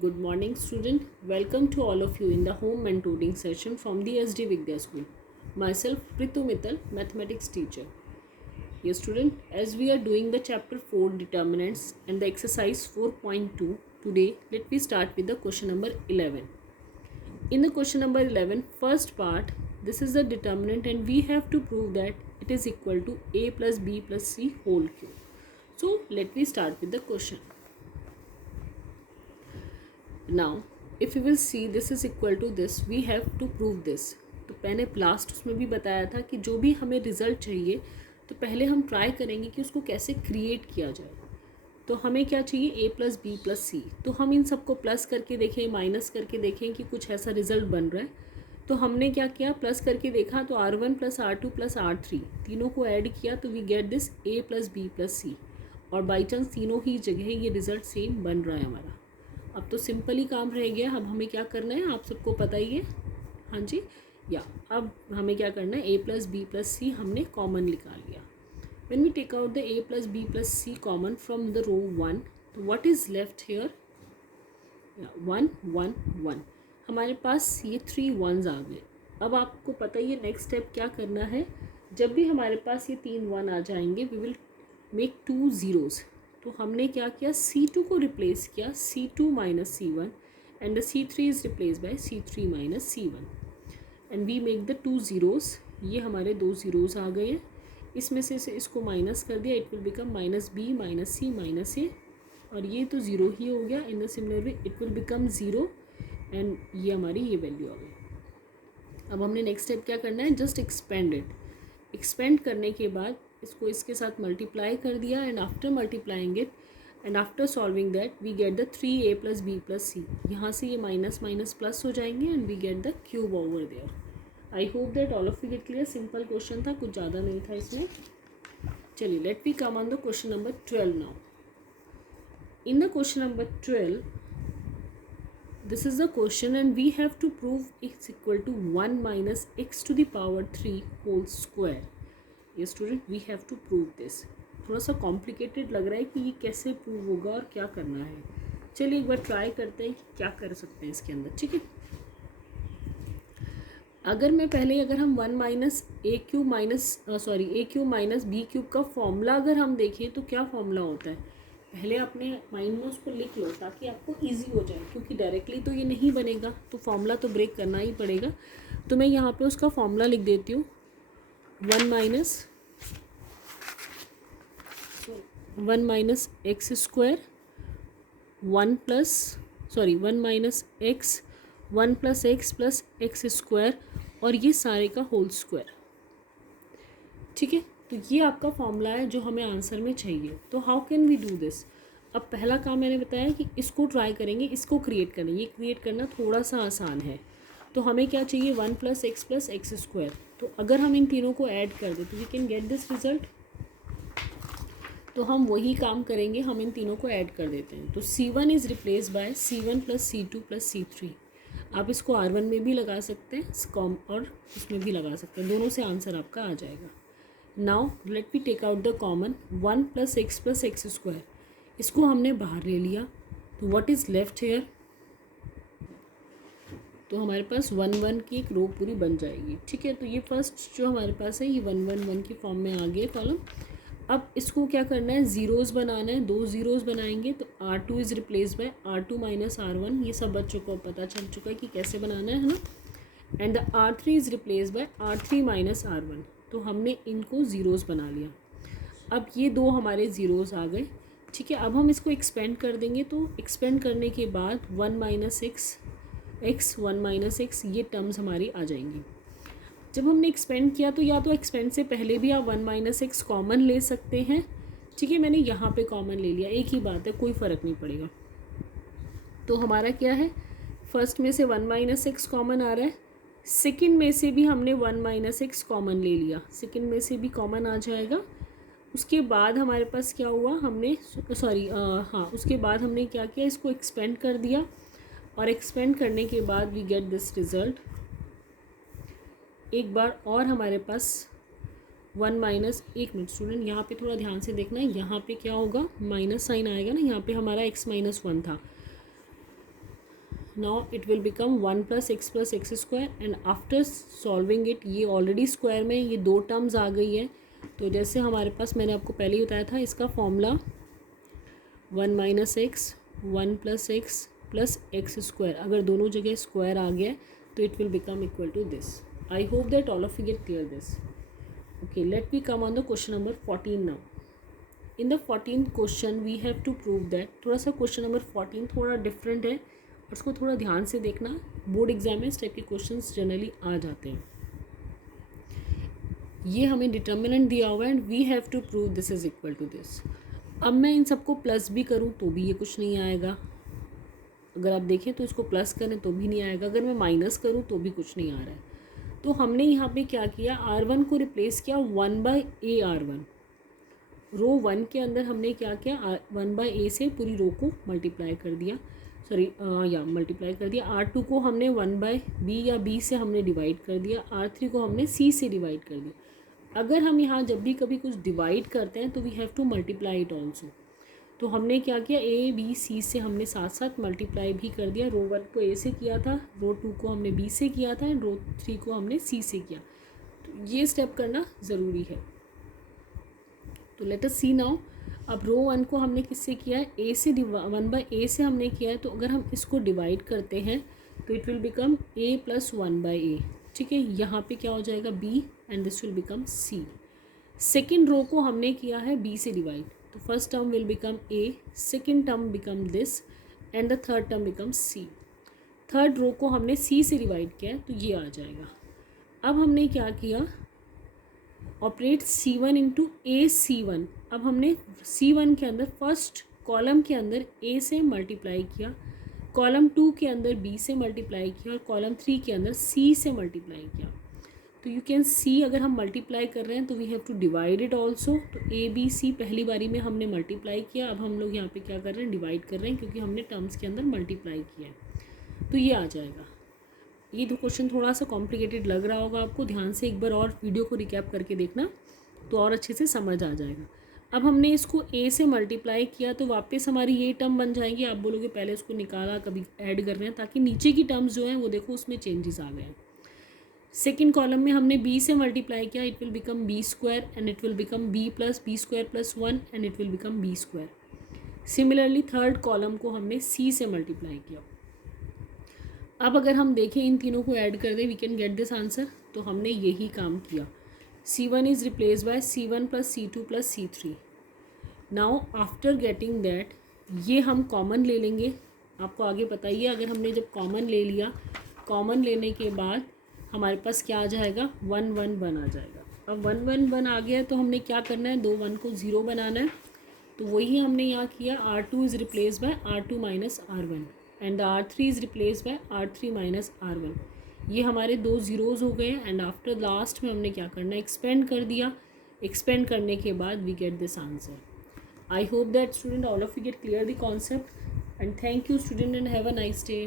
Good morning, student. Welcome to all of you in the home mentoring session from the SD Vidya School. Myself, Pritu Mittal, mathematics teacher. Yes, student, as we are doing the chapter 4 determinants and the exercise 4.2, today let me start with the question number 11. In the question number 11, first part, this is the determinant and we have to prove that it is equal to a plus b plus c whole cube. So, let me start with the question. Now if you will see this is equal to this, we have to prove this. तो मैंने last उसमें भी बताया था कि जो भी हमें रिजल्ट चाहिए तो पहले हम ट्राई करेंगे कि उसको कैसे क्रिएट किया जाए. तो हमें क्या चाहिए, a प्लस बी प्लस सी. तो हम इन सबको प्लस करके देखें, माइनस करके देखें कि कुछ ऐसा रिजल्ट बन रहा है. तो हमने क्या किया, प्लस करके देखा तो r1 plus r2 plus r3 तीनों को ऐड किया तो we get this a plus B plus C. और बाई चांस तीनों ही जगह ये रिजल्ट सेम बन रहा है हमारा. अब तो सिंपल ही काम रह गया. अब हमें क्या करना है, आप सबको पता ही है. हाँ जी, या अब हमें क्या करना है, a plus B plus C हमने कॉमन निकाल लिया. When we take out the a plus B plus C common from the row 1, तो व्हाट इज लेफ्ट हियर, 1 1 1. हमारे पास ये 3 1s आ गए. अब आपको पता ही है नेक्स्ट स्टेप क्या करना है. जब भी हमारे पास ये 3 1 आ जाएंगे वी विल मेक 2 zeros. तो हमने क्या किया, C2 को रिप्लेस किया C2 minus C1 and the C3 is replace by C3 minus C1 and we make the 2 zeros. ये हमारे 2 zeros आ गए हैं. इसमें से इसको माइनस कर दिया, it will become minus B minus C minus A. और ये तो ज़ीरो ही हो गया. In the similar way it will become zero and ये हमारी ये वैल्यू आ गई. अब हमने नेक्स्ट स्टेप क्या करना है, जस्ट एक्सपेंड इट. एक्सपेंड करने के बाद इसको इसके साथ मल्टीप्लाई कर दिया and after multiplying it and after solving that we get the 3a plus B plus c. यहाँ से ये माइनस माइनस प्लस हो जाएंगे and we get the cube over there. I hope that all of you get clear. Simple question था, कुछ ज़्यादा नहीं था इसमें. चलिए let we come on the question number 12 now. In the question number 12, this is the question and we have to prove x equal to 1 minus x to the power 3 whole square. ये student we have to prove this. थोड़ा सा complicated लग रहा है कि ये कैसे prove होगा और क्या करना है. चलिए एक बार ट्राई करते हैं क्या कर सकते हैं इसके अंदर. ठीक है, अगर हम 1 माइनस ए क्यूब माइनस बी क्यूब का फॉर्मूला अगर हम देखें तो क्या फॉर्मूला होता है, पहले अपने माइंड में उसको लिख लो ताकि आपको इजी हो जाए. क्योंकि डायरेक्टली तो ये नहीं बनेगा तो फॉर्मूला तो ब्रेक करना ही पड़ेगा. तो मैं यहाँ पे उसका फॉर्मूला लिख देती हूँ. 1 minus x square 1 minus x 1 plus x plus X square और ये सारे का होल स्क्वायर. ठीक है, तो ये आपका फॉर्मूला है जो हमें आंसर में चाहिए. तो how can we do this. अब पहला काम मैंने बताया कि इसको ट्राई करेंगे, इसको क्रिएट करेंगे. ये क्रिएट करना थोड़ा सा आसान है. तो हमें क्या चाहिए, 1 प्लस एक्स स्क्वायर. तो अगर हम इन तीनों को ऐड कर दें तो we can get this result. तो हम वही काम करेंगे, हम इन तीनों को ऐड कर देते हैं. तो C1 is replace by C1 plus C2 plus C3. आप इसको R1 में भी लगा सकते हैं और इसमें भी लगा सकते हैं, दोनों से आंसर आपका आ जाएगा. Now let me take out the common 1 plus X square. इसको हमने बाहर ले लिया तो व्हाट इज़ लेफ्ट हेयर. तो हमारे पास 1 1 की एक रो पूरी बन जाएगी. ठीक है, तो ये फर्स्ट जो हमारे पास है ये 1 1 1 की फॉर्म में आ गया कॉलम. अब इसको क्या करना है, ज़ीरोज़ बनाना है. 2 zeros बनाएंगे तो R2 is replace bye R2 minus R1. ये सब बच्चों को पता चल चुका है कि कैसे बनाना है ना. And the R3 is replace bye R3 minus R1. तो हमने इनको ज़ीरोज़ बना लिया. अब ये दो हमारे ज़ीरोज़ आ गए. ठीक है, अब हम इसको एक्सपेंड कर देंगे. तो एक्सपेंड करने के बाद 1 माइनस एक्स ये टर्म्स हमारी आ जाएंगी. जब हमने एक्सपेंड किया तो या तो एक्सपेंड से पहले भी आप 1 माइनस एक्स कॉमन ले सकते हैं. ठीक है, मैंने यहाँ पे कॉमन ले लिया, एक ही बात है, कोई फ़र्क नहीं पड़ेगा. तो हमारा क्या है, फर्स्ट में से 1 माइनस एक्स कॉमन आ रहा है. सेकंड में से भी हमने 1 माइनस एक्स कॉमन ले लिया, सेकंड में से भी कॉमन आ जाएगा. उसके बाद हमारे पास क्या हुआ, उसके बाद हमने क्या किया, इसको एक्सपेंड कर दिया और एक्सपेंड करने के बाद वी गेट दिस रिज़ल्ट. एक बार और हमारे पास 1 माइनस, एक मिनट स्टूडेंट यहाँ पे थोड़ा ध्यान से देखना है. यहाँ पे क्या होगा, माइनस साइन आएगा ना. यहाँ पे हमारा x माइनस 1 था now it will become 1 + x square and after solving it, ये ऑलरेडी स्क्वायर में ये दो टर्म्स आ गई है। तो जैसे हमारे पास, मैंने आपको पहले ही बताया था, इसका फॉर्मूला 1 - x 1 + x स्क्वायर, अगर दोनों जगह स्क्वायर आ गया तो it will become equal to this. I hope that all of you get clear this. Okay, let me come on the question number 14 now. In the 14th question we have to prove that, थोड़ा सा question number 14 थोड़ा different है और उसको थोड़ा ध्यान से देखना, बोर्ड एग्जाम में इस टाइप के क्वेश्चंस जनरली आ जाते हैं। ये हमें डिटर्मिनेंट दिया हुआ है and we have to prove this is equal to this. अब मैं इन सबको प्लस भी करूँ तो भी ये कुछ नहीं आएगा, अगर आप देखें तो इसको प्लस करें तो भी नहीं आएगा, अगर मैं माइनस करूँ तो भी कुछ नहीं आ रहा है। तो हमने यहाँ पे क्या किया, R1 को रिप्लेस किया 1/a R1। रो 1 के अंदर हमने क्या किया, 1/a से पूरी रो को मल्टीप्लाई कर दिया, मल्टीप्लाई कर दिया। R2 को हमने 1/b या b से हमने डिवाइड कर दिया, R3 को हमने c से डिवाइड कर दिया। अगर हम यहाँ जब भी कभी कुछ डिवाइड करते हैं तो we have to multiply it also. तो हमने क्या किया, a b c से हमने साथ साथ मल्टीप्लाई भी कर दिया। रो 1 को a से किया था, रो 2 को हमने b से किया था एंड रो 3 को हमने c से किया। तो ये स्टेप करना ज़रूरी है। तो लेट अस सी नाउ, अब रो 1 को हमने किससे किया है, a से 1/a से हमने किया है। तो अगर हम इसको डिवाइड करते हैं तो it will become a + 1/a। ठीक है, यहाँ पे क्या हो जाएगा, b and this will become c। Second row को हमने किया है b से डिवाइड, तो first term will become a, second term become this and the third term become c। Third row को हमने c से डिवाइड किया है तो ये आ जाएगा। अब हमने क्या किया, ऑपरेट c1 इंटू ac1। अब हमने c1 के अंदर फर्स्ट कॉलम के अंदर a से मल्टीप्लाई किया, कॉलम 2 के अंदर b से मल्टीप्लाई किया और कॉलम 3 के अंदर c से मल्टीप्लाई किया। तो यू कैन सी, अगर हम मल्टीप्लाई कर रहे हैं तो we have to divide it also. तो a b c पहली बारी में हमने मल्टीप्लाई किया, अब हम लोग यहाँ पे क्या कर रहे हैं, डिवाइड कर रहे हैं, क्योंकि हमने टर्म्स के अंदर मल्टीप्लाई किया है। तो ये आ जाएगा। ये तो क्वेश्चन थोड़ा सा कॉम्प्लिकेटेड लग रहा होगा आपको, ध्यान से एक बार और वीडियो को रिकैप करके देखना तो और अच्छे से समझ आ जाएगा। अब हमने इसको a से मल्टीप्लाई किया तो वापस हमारी ये टर्म बन जाएगी। आप बोलोगे पहले इसको निकाला, कभी ऐड कर रहे हैं, ताकि नीचे की टर्म्स जो हैं वो देखो उसमें चेंजेस आ गए हैं। सेकेंड कॉलम में हमने b से मल्टीप्लाई किया, it will become b square and it will become b + b square + 1 and it will become b square. Similarly third column को हमने c से मल्टीप्लाई किया। अब अगर हम देखें इन तीनों को ऐड कर दें, we can get this answer. तो हमने यही काम किया, c1 is replace by c1 + c2 + c3। Now after getting that, ये हम कॉमन ले लेंगे। आपको आगे पता ही है, अगर हमने जब कॉमन ले लिया, कॉमन लेने के बाद हमारे पास क्या आ जाएगा, 1 1 1 आ जाएगा। अब 1 1 1 आ गया तो हमने क्या करना है, 2 1 को 0 बनाना है। तो वही हमने यहाँ किया, R2 is replace bye R2 - R1 and R3 is replace bye R3 - R1। ये हमारे दो ज़ीरोज़ हो गए एंड आफ्टर लास्ट में हमने क्या करना है, एक्सपेंड कर दिया। एक्सपेंड करने के बाद we get this answer. I hope that student all of you get clear the concept, and thank you student and have a nice day.